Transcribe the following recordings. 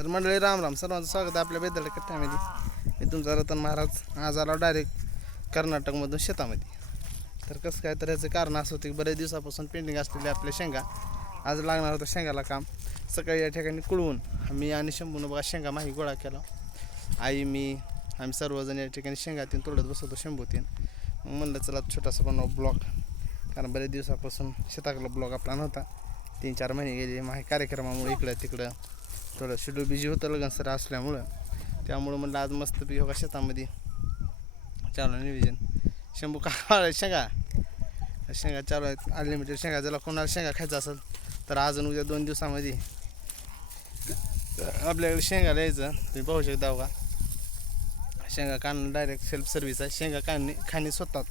तर मंडळी राम राम, सर्वांचं स्वागत आहे आपल्या बेदळ कट्ट्यामध्ये. मी तुमचा रतन महाराज आज आला डायरेक्ट कर्नाटकमधून शेतामध्ये. तर कसं काय, तर याचं कारण असं होतं की बरेच दिवसापासून पेंडिंग असलेल्या आपल्या शेंगा आज लागणार होतं शेंगाला काम. सकाळी या ठिकाणी कुळवून मी आणि शंभूनं बघा शेंगा माही गोळा केला. आई मी आम्ही सर्वजण या ठिकाणी शेंगातीन तोडत बसवतो शंभूतीन. मग म्हणलं चला छोटासा बनवा ब्लॉग, कारण बरेच दिवसापासून शेताकडला ब्लॉग आपला नव्हता. 3-4 महिने गेले माही कार्यक्रमामुळे इकडं तिकडं थोडं शेड्यूल बिझी होतं लगनसर असल्यामुळं. त्यामुळं म्हणलं आज मस्तपैकी हो का शेतामध्ये चालू नियोजन. शंभू का शेंगा शेंगा चालू आहेत अनलिमिटेड शेंगा. ज्याला कोणाला शेंगा खायचा असेल तर अजून उद्या 2 दिवसामध्ये आपल्याकडे शेंगाला यायचं. तुम्ही पाहू शकता हो का, शेंगा काढणं डायरेक्ट सेल्फ सर्व्हिस आहे. शेंगा खाणे स्वतः.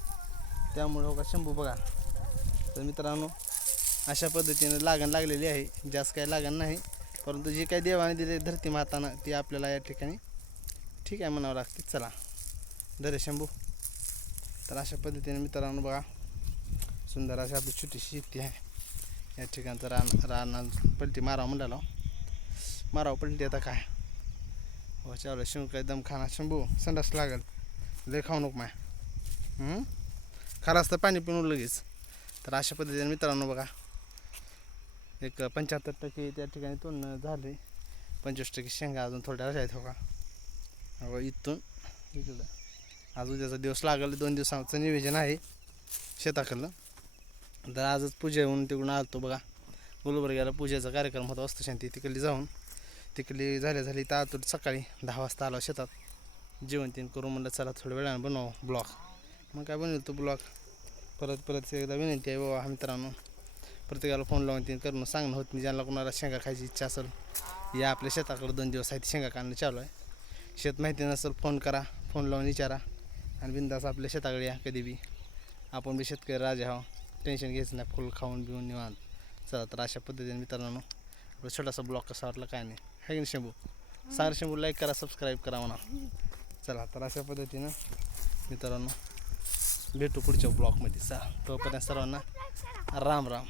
त्यामुळे हो का शंभू बघा. तर मित्रांनो अशा पद्धतीने लागण लागलेली आहे. जास्त काही लागण नाही, परंतु जे काही देवाने दिले धरती मातानं ती आपल्याला या ठिकाणी ठीक आहे म्हणावं लागते. चला धरे शंभू. तर अशा पद्धतीने मित्रांनो बघा, सुंदर अशी आपली छोटीशी शेती आहे. या ठिकाणचं रान पलटी मारावं म्हणलेला, मारावं पलटी. आता काय हो चावलं शिव काय दम खाना शंभू, संडास लागल लय खाऊ नको माय. खरंच तर पाणी पिऊन लगेच. तर अशा पद्धतीने मित्रांनो बघा, एक 75% त्या ठिकाणी तोडणं झाले. 25% शेंगा अजून थोड्या आहेत हो का. हो इथून इकडं आज उद्याचा दिवस लागल. 2 दिवसाचं नियोजन आहे शेताकडलं. तर आजच पूजा येऊन तिकडून आलतो बघा. गुलबर्ग्याला पूजेचा कार्यक्रम होता वस्तुशांती. तिकडली जाऊन तिकडली झाली तर आतून सकाळी 10 वाजता आलो शेतात. जेवण तीन करून म्हणलं चला थोड्या वेळानं बनव ब्लॉग. मग काय बनवलं तो ब्लॉग. परत एकदा विनंती आहे बाबा मित्रांनो, प्रत्येकाला फोन लावून तीन करून सांगणं होत मी. ज्यांना कोणाला शेंगा खायची इच्छा असेल या आपल्या शेताकडे 2 दिवस आहेत शेंगा काढणं चालू आहे. शेत माहिती नसेल फोन करा, फोन लावून विचारा आणि बिंदास आपल्या शेताकडे या कधी बी. आपण बी शेतकरी राजा आहो, टेन्शन घ्यायचं नाही, फुल खाऊन बिऊन निवांत. चला तर अशा पद्धतीने मित्रांनो आपला छोटासा ब्लॉग कसा वाटला काय नाही आहे की नाही शंभू. सारं शंभू लाईक करा, सबस्क्राईब करा म्हणा. चला तर अशा पद्धतीनं मित्रांनो भेटू पुढच्या ब्लॉगमध्ये. चला तोपर्यंत सर्वांना राम राम.